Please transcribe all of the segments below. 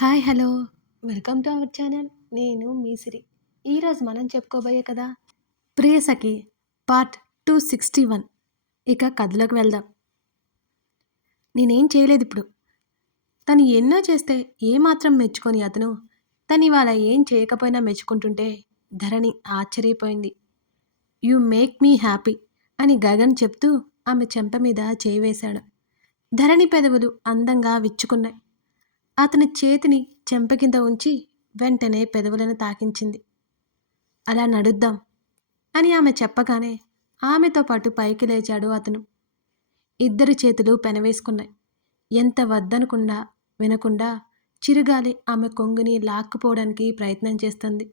Hi hello. Welcome to our channel. నేను మీ సిరి ఈరోజు మనం చెప్పుకోబోయే కదా Priyasakhi part two sixty one. ఇక కథలోకి వెళ్దాం. నేనేం చేయలేదు ఇప్పుడు తను ఎన్నో చేస్తే ఏమాత్రం మెచ్చుకొని అతను తను ఇవాళ ఏం చేయకపోయినా మెచ్చుకుంటుంటే ధరణి ఆశ్చర్యపోయింది. యు మేక్ మీ హ్యాపీ అని గగన్ చెప్తూ ఆమె చెంప మీద చేయి వేశాడు. ధరణి పెదవులు అందంగా విచ్చుకున్నాయి. అతని చేతిని చెంప కింద ఉంచి వెంటనే పెదవులను తాకించింది. అలా నడుద్దాం అని ఆమె చెప్పగానే ఆమెతో పాటు పైకి లేచాడు అతను. ఇద్దరి చేతులు పెనవేసుకున్నాయి. ఎంత వద్దనకుండా వినకుండా చిరుగాలి ఆమె కొంగుని లాక్కుపోవడానికి ప్రయత్నం చేస్తుంది.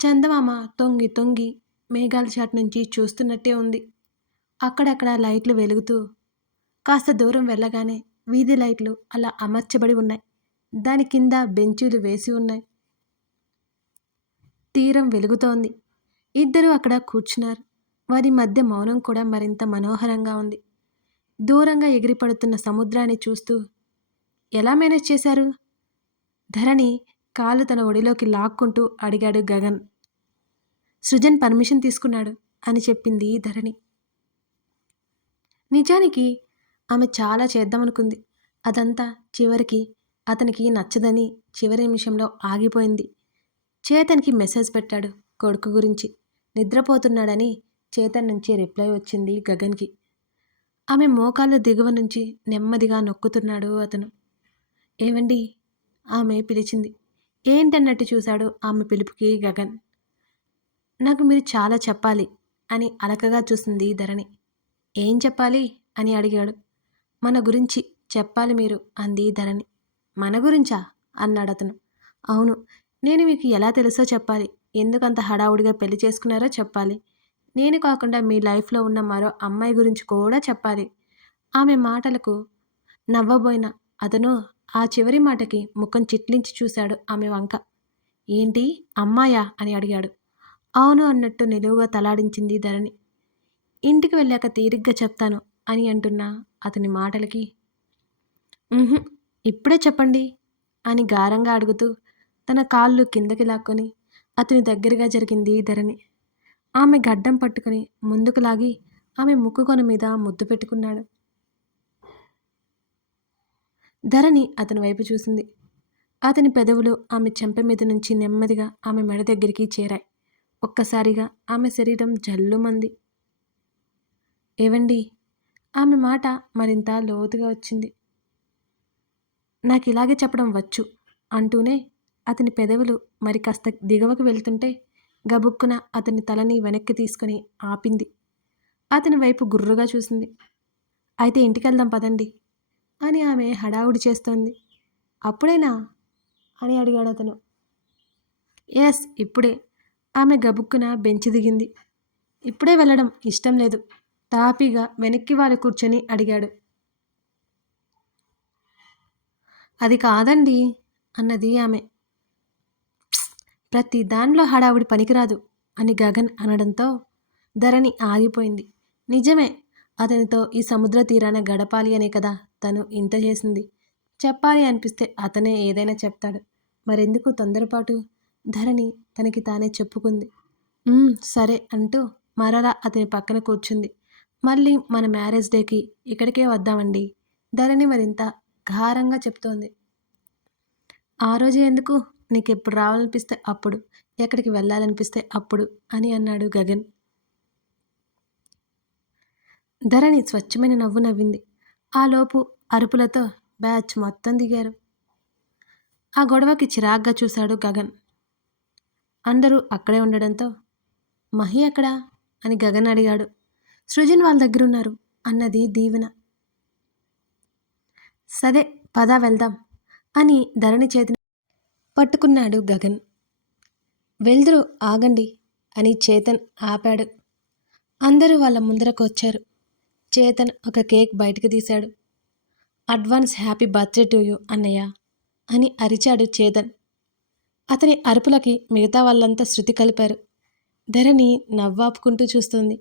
చందమామ తొంగి తొంగి మేఘాల చాటు నుంచి చూస్తున్నట్టే ఉంది. అక్కడక్కడ లైట్లు వెలుగుతూ కాస్త దూరం వెళ్ళగానే వీధి లైట్లు అలా అమర్చబడి ఉన్నాయి. దాని కింద బెంచీలు వేసి ఉన్నాయి. తీరం వెలుగుతోంది. ఇద్దరు అక్కడ కూర్చున్నారు. వారి మధ్య మౌనం కూడా మరింత మనోహరంగా ఉంది. దూరంగా ఎగిరిపడుతున్న సముద్రాన్ని చూస్తూ ఎలా మేనేజ్ చేశారు? ధరణి కాలు తన ఒడిలోకి లాక్కుంటూ అడిగాడు గగన్. సృజన్ పర్మిషన్ తీసుకున్నాడు అని చెప్పింది ధరణి. నిజానికి ఆమె చాలా చేద్దామనుకుంది. అదంతా చివరికి అతనికి నచ్చదని చివరి నిమిషంలో ఆగిపోయింది. చేతన్కి మెసేజ్ పెట్టాడు కొడుకు గురించి. నిద్రపోతున్నాడని చేతన్ నుంచి రిప్లై వచ్చింది గగన్కి. ఆమె మోకాళ్ళ దిగువ నుంచి నెమ్మదిగా నొక్కుతున్నాడు అతను. ఏవండి? ఆమె పిలిచింది. ఏంటన్నట్టు చూశాడు ఆమె పిలుపుకి గగన్. నాకు మీరు చాలా చెప్పాలి అని అలకగా చూసింది ధరణి. ఏం చెప్పాలి? అని అడిగాడు. మన గురించి చెప్పాలి మీరు అంది ధరణి. మన గురించా? అన్నాడు అతను. అవును నేను మీకు ఎలా తెలుసో చెప్పాలి. ఎందుకంత హడావుడిగా పెళ్ళి చేసుకున్నారో చెప్పాలి. నేను కాకుండా మీ లైఫ్లో ఉన్న మరో అమ్మాయి గురించి కూడా చెప్పాలి. ఆమె మాటలకు నవ్వబోయిన అతను ఆ చివరి మాటకి ముఖం చిట్లించి చూశాడు ఆమె వంక. ఏంటి? అమ్మాయా? అని అడిగాడు. అవును అన్నట్టు నిలువుగా తలాడించింది ధరణి. ఇంటికి వెళ్ళాక తీరిగ్గా చెప్తాను. అని అంటున్న అతని మాటలకి. ఇప్పుడే చెప్పండి అని గారంగా అడుగుతూ తన కాళ్ళు కిందకి లాక్కొని అతని దగ్గరగా జరిగింది ధరణి. ఆమె గడ్డం పట్టుకుని ముందుకు లాగి ఆమె ముక్కు కొన మీద ముద్దు పెట్టుకున్నాడు. ధరణి అతని వైపు చూసింది. అతని పెదవులు ఆమె చెంప మీద నుంచి నెమ్మదిగా ఆమె మెడ దగ్గరికి చేరాయి. ఒక్కసారిగా ఆమె శరీరం జల్లుమంది ఏవండి? ఆమె మాట మరింత లోతుగా వచ్చింది. నాకు ఇలాగే చెప్పడం వచ్చు అంటూనే అతని పెదవులు మరి కాస్త దిగవకు వెళ్తుంటే గబుక్కున అతని తలని వెనక్కి తీసుకుని ఆపింది. అతని వైపు గుర్రుగా చూసింది. అయితే ఇంటికెళ్దాం పదండి అని ఆమె హడావుడి చేస్తోంది. అప్పుడేనా? అని అడిగాడు అతను. ఎస్ ఇప్పుడే ఆమె గబుక్కున బెంచి దిగింది. ఇప్పుడే వెళ్ళడం ఇష్టం లేదు తాపీగా వెనక్కి వాళ్ళు కూర్చొని అడిగాడు. అది కాదండి అన్నది ఆమె. ప్రతి దానిలో హడావుడి పనికిరాదు అని గగన్ అనడంతో ధరణి ఆగిపోయింది. నిజమే అతనితో ఈ సముద్ర తీరాన గడపాలి అనే కదా తను ఇంత చేసింది. చెప్పాలి అనిపిస్తే అతనే ఏదైనా చెప్తాడు. మరెందుకు తొందరపాటు? ధరణి తనకి తానే చెప్పుకుంది. సరే అంటూ మరలా అతని పక్కన కూర్చుంది. మళ్ళీ మన మ్యారేజ్ డేకి ఇక్కడికే వద్దామండి. ధరణి మరింత ఘారంగా చెప్తోంది. ఆ రోజు ఎందుకు? నీకు ఎప్పుడు రావాలనిపిస్తే అప్పుడు. ఎక్కడికి వెళ్ళాలనిపిస్తే అప్పుడు అని అన్నాడు గగన్. ధరణి స్వచ్ఛమైన నవ్వు నవ్వింది. ఆలోపు అరుపులతో బ్యాచ్ మొత్తం దిగారు. ఆ గొడవకి చిరాగ్గా చూశాడు గగన్. అందరూ అక్కడే ఉండడంతో మహి ఎక్కడా? అని గగన్ అడిగాడు. సృజన్ వాళ్ళ దగ్గర ఉన్నారు అన్నది దీవెన. సరే పదా వెళ్దాం అని ధరణి చేతిని పట్టుకున్నాడు గగన్. వెళ్దురు ఆగండి అని చేతన్ ఆపాడు. అందరూ వాళ్ళ ముందరకు వచ్చారు చేతన్ ఒక కేక్ బయటకు తీశాడు. Advance happy birthday to you అన్నయ్య అని అరిచాడు చేతన్. అతని అరుపులకి మిగతా వాళ్ళంతా శృతి కలిపారు. ధరణి నవ్వాపుకుంటూ చూస్తుంది.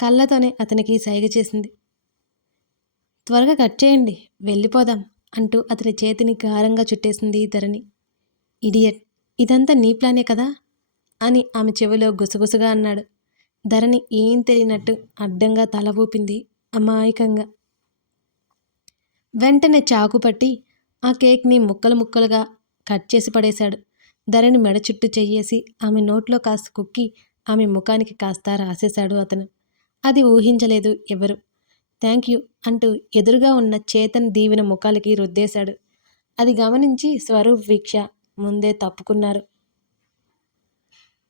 కళ్ళతోనే అతనికి సైగ చేసింది. త్వరగా కట్ చేయండి వెళ్ళిపోదాం అంటూ అతని చేతిని గారంగా చుట్టేసింది ధరణి. ఇడియట్ ఇదంతా నీ ప్లానే కదా? అని ఆమె చెవిలో గుసగుసగా అన్నాడు. ధరణి ఏం తెలియనట్టు అడ్డంగా తల ఊపింది అమాయకంగా. వెంటనే చాకు పట్టి ఆ కేక్ని ముక్కలు ముక్కలుగా కట్ చేసి పడేశాడు. ధరణి మెడ చుట్టూ చెయ్యేసి ఆమె నోట్లో కాస్త కుక్కి ఆమె ముఖానికి కాస్త రాసేశాడు అతను. అది ఊహించలేదు ఎవరు. థ్యాంక్ యూ అంటూ ఎదురుగా ఉన్న చేతన్ దీవెన ముఖాలకి రుద్దేశాడు. అది గమనించి స్వరూప్ వీక్ష ముందే తప్పుకున్నారు.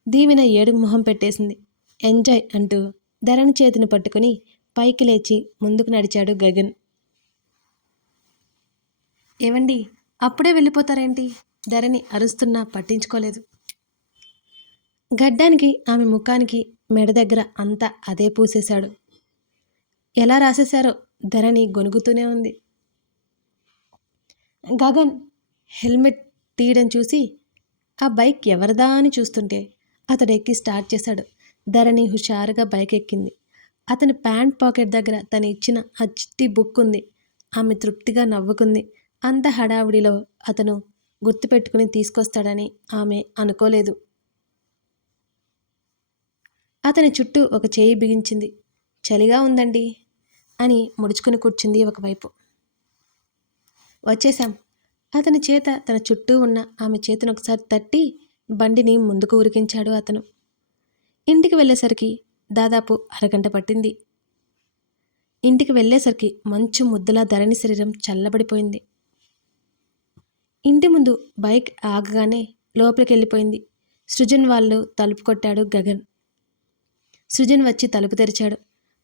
దీవెన ఏడుపు మొహం పెట్టేసింది. ఎంజాయ్ అంటూ ధరణి చేతిని పట్టుకుని పైకి లేచి ముందుకు నడిచాడు గగన్. ఏవండి అప్పుడే వెళ్ళిపోతారేంటి? ధరణి అరుస్తున్నా పట్టించుకోలేదు. గడ్డానికి ఆమె ముఖానికి మెడ దగ్గర అంతా అదే పూసేశాడు. ఎలా రాసేశారో ధరణి గొనుగుతూనే ఉంది. గగన్ హెల్మెట్ తీయడం చూసి ఆ బైక్ ఎవరిదా అని చూస్తుంటే అతడు ఎక్కి స్టార్ట్ చేశాడు. ధరణి హుషారుగా బైక్ ఎక్కింది. అతని ప్యాంట్ పాకెట్ దగ్గర తను ఇచ్చిన ఆ చిట్టి బుక్ ఉంది. ఆమె తృప్తిగా నవ్వుకుంది. అంత హడావుడిలో అతను గుర్తుపెట్టుకుని తీసుకొస్తాడని ఆమె అనుకోలేదు. అతని చుట్టూ ఒక చేయి బిగించింది. చలిగా ఉందండి అని ముడుచుకుని కూర్చుంది ఒకవైపు. వచ్చేశాం. అతని చేత తన చుట్టూ ఉన్న ఆమె చేతిని ఒకసారి తట్టి బండిని ముందుకు ఉరికించాడు అతను. ఇంటికి వెళ్ళేసరికి దాదాపు అరగంట పట్టింది. ఇంటికి వెళ్ళేసరికి మంచు ముద్దలా ధరణి శరీరం చల్లబడిపోయింది. ఇంటి ముందు బైక్ ఆగగానే లోపలికి వెళ్ళిపోయింది సృజన్ వాళ్ళు తలుపు కొట్టాడు గగన్. సృజన్ వచ్చి తలుపు తెరిచాడు.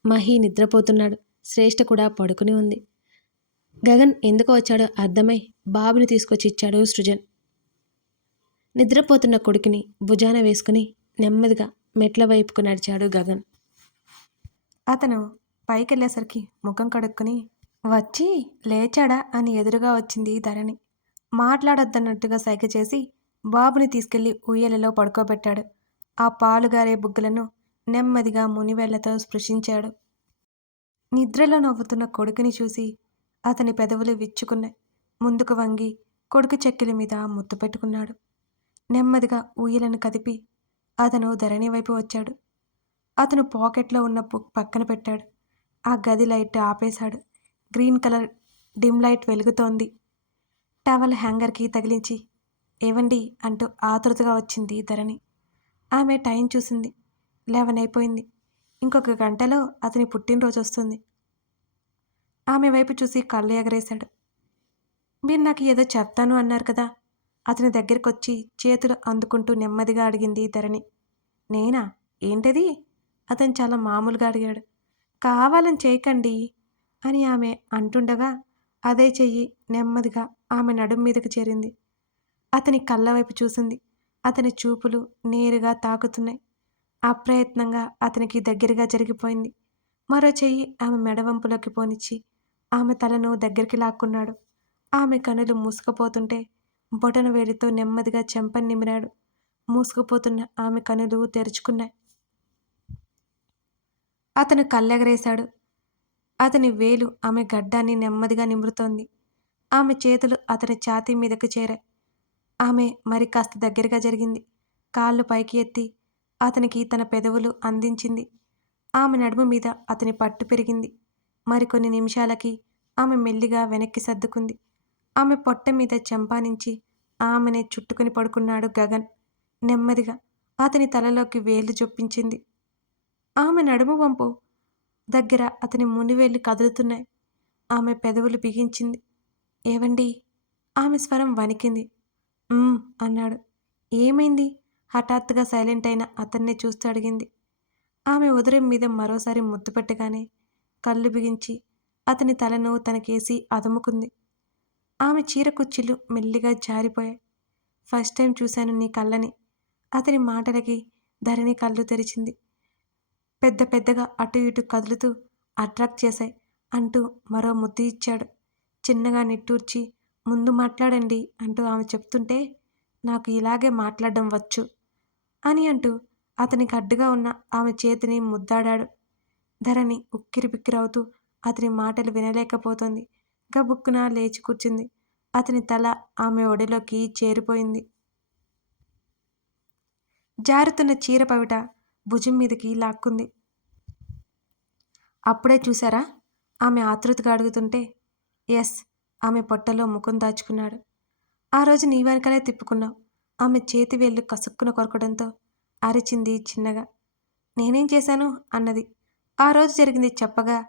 మహి నిద్రపోతున్నాడు. శ్రేష్ఠ కూడా పడుకుని ఉంది. గగన్ ఎందుకు వచ్చాడో అర్థమై బాబుని తీసుకొచ్చి ఇచ్చాడు సృజన్. నిద్రపోతున్న కొడుకుని భుజాన వేసుకుని నెమ్మదిగా మెట్ల వైపుకు నడిచాడు గగన్. అతను పైకెళ్ళేసరికి ముఖం కడుక్కుని వచ్చి లేచాడా? అని ఎదురుగా వచ్చింది ధరణి. మాట్లాడొద్దన్నట్టుగా సైగ చేసి బాబుని తీసుకెళ్ళి ఉయ్యలలో పడుకోబెట్టాడు. ఆ పాలుగారే బుగ్గలను నెమ్మదిగా మునివేళ్ళతో స్పృశించాడు. నిద్రలో నవ్వుతున్న కొడుకుని చూసి అతని పెదవులు విచ్చుకున్నాయి. ముందుకు వంగి కొడుకు చెక్కిల మీద ముద్దు పెట్టుకున్నాడు. నెమ్మదిగా ఊయలను కదిపి అతను ధరణి వైపు వచ్చాడు. అతను పాకెట్లో ఉన్న బుక్ పక్కన పెట్టాడు. ఆ గది లైట్ ఆపేశాడు. గ్రీన్ కలర్ డిమ్ లైట్ వెలుగుతోంది. టవల్ హ్యాంగర్కి తగిలించి ఏవండి అంటూ ఆతృతగా వచ్చింది ధరణి. ఆమె టైం చూసింది. లెవెన్ అయిపోయింది ఇంకొక గంటలో అతని పుట్టినరోజు వస్తుంది. ఆమె వైపు చూసి కళ్ళు ఎగరేశాడు. మీరు నాకు ఏదో చెప్తాను అన్నారు కదా. అతని దగ్గరికి వచ్చి చేతులు అందుకుంటూ నెమ్మదిగా అడిగింది ధరణి. నేనా? ఏంటది? అతను చాలా మామూలుగా అడిగాడు. కావాలని చేయకండి అని ఆమె అంటుండగా అదే చెయ్యి నెమ్మదిగా ఆమె నడుం మీదకు చేరింది. అతని కళ్ళ వైపు చూసింది. అతని చూపులు నేరుగా తాకుతున్నాయి. అప్రయత్నంగా అతనికి దగ్గరగా జరిగిపోయింది. మరో చెయ్యి ఆమె మెడవంపులోకి పోనిచ్చి ఆమె తలను దగ్గరికి లాక్కున్నాడు. ఆమె కనులు మూసుకుపోతుంటే బొటన వేడితో నెమ్మదిగా చెంపని నిమిరాడు. మూసుకుపోతున్న ఆమె కనులు తెరుచుకున్నాయి. అతను కళ్ళెగరేశాడు. అతని వేలు ఆమె గడ్డాన్ని నెమ్మదిగా నిమురుతోంది. ఆమె చేతులు అతని ఛాతీ మీదకు చేరాయి. ఆమె మరి కాస్త దగ్గరగా జరిగింది. కాళ్ళు పైకి ఎత్తి అతనికి తన పెదవులు అందించింది. ఆమె నడుము మీద అతని పట్టు పెరిగింది. మరికొన్ని నిమిషాలకి ఆమె మెల్లిగా వెనక్కి సర్దుకుంది. ఆమె పొట్ట మీద చెంపానించి ఆమెనే చుట్టుకుని పడుకున్నాడు గగన్. నెమ్మదిగా అతని తలలోకి వేలు చొప్పించింది ఆమె నడుము వంపు దగ్గర అతని మునివేళ్ళు కదులుతున్నాయి. ఆమె పెదవులు బిగించింది. ఏవండి? ఆమె స్వరం వణికింది. అన్నాడు. ఏమైంది? హఠాత్తుగా సైలెంట్ అయిన అతన్నే చూస్తూ అడిగింది. ఆమె ఉదరం మీద మరోసారి ముద్దు పెట్టగానే కళ్ళు బిగించి అతని తలను తనకేసి అదుముకుంది. ఆమె చీర కుచ్చిళ్ళు మెల్లిగా జారిపోయాయి. ఫస్ట్ టైం చూశాను నీ కళ్ళని. అతని మాటలకి ధరణి కళ్ళు తెరిచింది. పెద్ద పెద్దగా అటు ఇటు కదులుతూ అట్రాక్ట్ చేశాయి అంటూ మరో ముద్దు ఇచ్చాడు. చిన్నగా నిట్టూర్చి ముందు మాట్లాడండి అంటూ ఆమె చెప్తుంటే నాకు ఇలాగే మాట్లాడడం వచ్చు. అని అంటూ అతనికి అడ్డుగా ఉన్న ఆమె చేతిని ముద్దాడాడు. ధరణి ఉక్కిరి బిక్కిరవుతూ అతని మాటలు వినలేకపోతుంది. గబుక్కున లేచి కూర్చుంది. అతని తల ఆమె ఒడిలోకి చేరిపోయింది. జారుతున్న చీర పవిట భుజం మీదకి లాక్కుంది. అప్పుడే చూసారా ఆమె ఆతృతగా అడుగుతుంటే ఎస్ ఆమె పొట్టలో ముఖం దాచుకున్నాడు. ఆ రోజు నీ వెనకలే తిప్పుకున్నావు. ఆమె చేతి వేళ్ళు కసుక్కున కొరకడంతో అరిచింది చిన్నగా. నేనేం చేశాను? అన్నది. ఆ రోజు జరిగింది చెప్పగా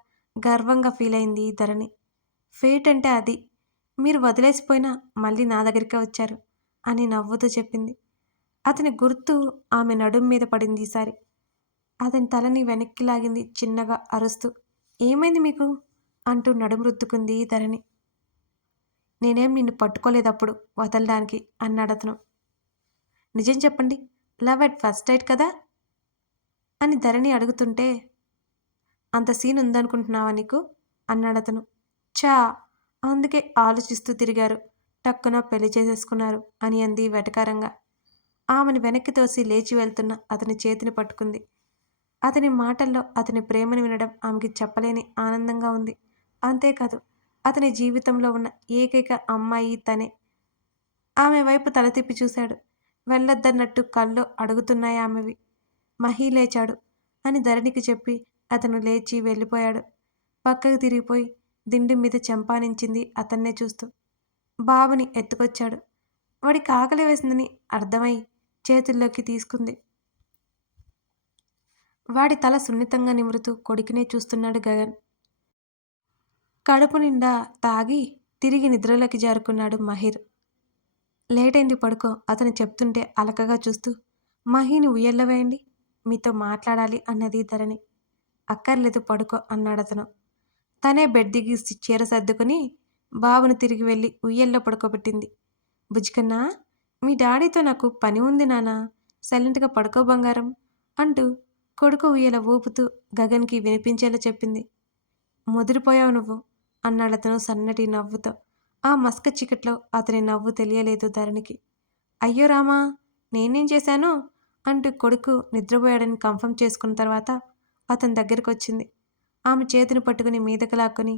గర్వంగా ఫీల్ అయింది ధరణి. ఫేట్ అంటే అది. మీరు వదిలేసిపోయినా మళ్ళీ నా దగ్గరికే వచ్చారు అని నవ్వుతూ చెప్పింది. అతని గుర్తు ఆమె నడుం మీద పడింది ఈసారి. అతని తలని వెనక్కి లాగింది చిన్నగా అరుస్తూ. ఏమైంది మీకు? అంటూ నడుము రుద్దుకుంది ధరణి. నేనేం నిన్ను పట్టుకోలేదప్పుడు వదలడానికి అన్నాడు అతను. నిజం చెప్పండి. లవ్ అట్ ఫస్ట్ ఎయిట్ కదా? అని ధరణి అడుగుతుంటే అంత సీన్ ఉందనుకుంటున్నావా నీకు? అన్నాడు అతను. చా అందుకే ఆలోచిస్తూ తిరిగారు. టక్కున పెళ్ళి చేసేసుకున్నారు అని అంది వెటకారంగా. ఆమెను వెనక్కి తోసి లేచి వెళ్తున్న అతని చేతిని పట్టుకుంది. అతని మాటల్లో అతని ప్రేమను వినడం ఆమెకి చెప్పలేని ఆనందంగా ఉంది. అంతేకాదు అతని జీవితంలో ఉన్న ఏకైక అమ్మాయి తనే. ఆమె వైపు తల తిప్పి చూశాడు. వెళ్ళొద్దన్నట్టు కళ్ళు అడుగుతున్నాయి ఆమెవి. మహి లేచాడు అని ధరణికి చెప్పి అతను లేచి వెళ్ళిపోయాడు. పక్కకు తిరిగిపోయి దిండి మీద చెంపానించింది అతన్నే చూస్తూ. బాబుని ఎత్తుకొచ్చాడు. వాడికి ఆకలి వేసిందని అర్థమై చేతుల్లోకి తీసుకుంది. వాడి తల సున్నితంగా నిమురుతూ కొడుకునే చూస్తున్నాడు గగన్. కడుపు నిండా తాగి తిరిగి నిద్రలోకి జారుకున్నాడు మహిర్. లేటైంది పడుకో అతను చెప్తుంటే అలకగా చూస్తూ మహిని ఉయ్యల్లో వేయండి మీతో మాట్లాడాలి అన్నది ధరణి. అక్కర్లేదు పడుకో అన్నాడతను. తనే బెడ్ దిగి చీర సర్దుకుని బాబును తిరిగి వెళ్ళి ఉయ్యల్లో పడుకోబెట్టింది. బుజ్జికన్నా మీ డాడీతో నాకు పని ఉంది నానా సైలెంట్గా పడుకో బంగారం అంటూ కొడుకు ఉయ్యల ఊపుతూ గగన్కి వినిపించేలా చెప్పింది. ముదిరిపోయావు నువ్వు అన్నాడతను సన్నటి నవ్వుతో. ఆ మస్క చీకట్లో అతని నవ్వు తెలియలేదు ధరణికి. అయ్యో రామా నేనేం చేశాను? అంటూ కొడుకు నిద్రపోయాడని కన్ఫర్మ్ చేసుకున్న తర్వాత అతని దగ్గరికి వచ్చింది ఆమె చేతిని పట్టుకుని మీదకు లాక్కొని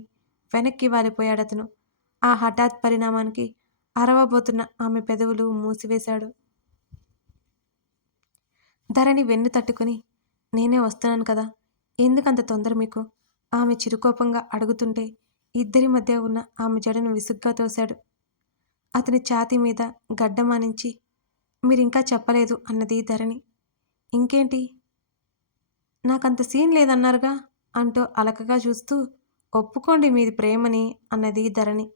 వెనక్కి వాలిపోయాడు అతను ఆ హఠాత్ పరిణామానికి అరవబోతున్న ఆమె పెదవులు మూసివేశాడు. ధరణి వెన్ను తట్టుకుని నేనే వస్తున్నాను కదా ఎందుకంత తొందర మీకు? ఆమె చిరుకోపంగా అడుగుతుంటే ఇద్దరి మధ్య ఉన్న ఆమె జడను విసుగ్గా తోశాడు. అతని ఛాతీ మీద గడ్డమానించి మీరింకా చెప్పలేదు అన్నది ధరణి. ఇంకేంటి? నాకంత సీన్ లేదన్నారుగా? అంటూ అలకగా చూస్తూ ఒప్పుకోండి మీది ప్రేమని అన్నది ధరణి.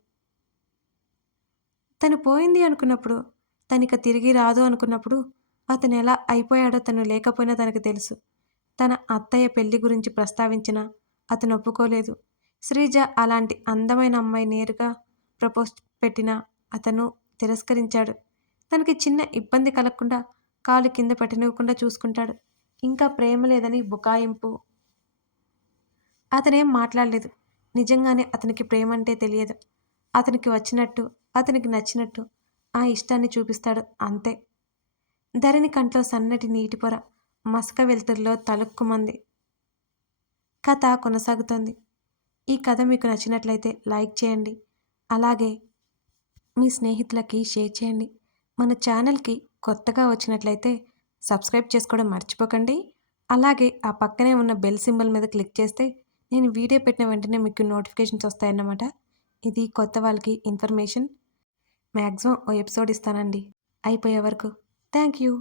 తను పోయింది అనుకున్నప్పుడు తనిక తిరిగి రాదు అనుకున్నప్పుడు అతను ఎలా అయిపోయాడో తను లేకపోయినా తనకు తెలుసు. తన అత్తయ్య పెళ్ళి గురించి ప్రస్తావించినా అతను ఒప్పుకోలేదు. శ్రీజ అలాంటి అందమైన అమ్మాయి నేరుగా ప్రపోజ్ పెట్టినా అతను తిరస్కరించాడు. తనకి చిన్న ఇబ్బంది కలగకుండా కాలు కింద పెట్టనివ్వకుండా చూసుకుంటాడు. ఇంకా ప్రేమ లేదని బుకాయింపు. అతనేం మాట్లాడలేదు. నిజంగానే అతనికి ప్రేమ అంటే తెలియదు. అతనికి వచ్చినట్టు అతనికి నచ్చినట్టు ఆ ఇష్టాన్ని చూపిస్తాడు అంతే. ధరణి కంట్లో సన్నటి నీటి పొర మసక వెలుతురులో తలుక్కుమంది. కథ కొనసాగుతోంది. ఈ కథ మీకు నచ్చినట్లయితే లైక్ చేయండి. అలాగే మీ స్నేహితులకి షేర్ చేయండి. మన ఛానల్కి కొత్తగా వచ్చినట్లయితే సబ్స్క్రైబ్ చేసుకోవడం మర్చిపోకండి. అలాగే ఆ పక్కనే ఉన్న బెల్ సింబల్ మీద క్లిక్ చేస్తే నేను వీడియో పెట్టిన వెంటనే మీకు నోటిఫికేషన్స్ వస్తాయన్నమాట. ఇది కొత్త వాళ్ళకి ఇన్ఫర్మేషన్. మ్యాక్సిమం ఓ ఎపిసోడ్ ఇస్తానండి. అయిపోయే వరకు. Thank you.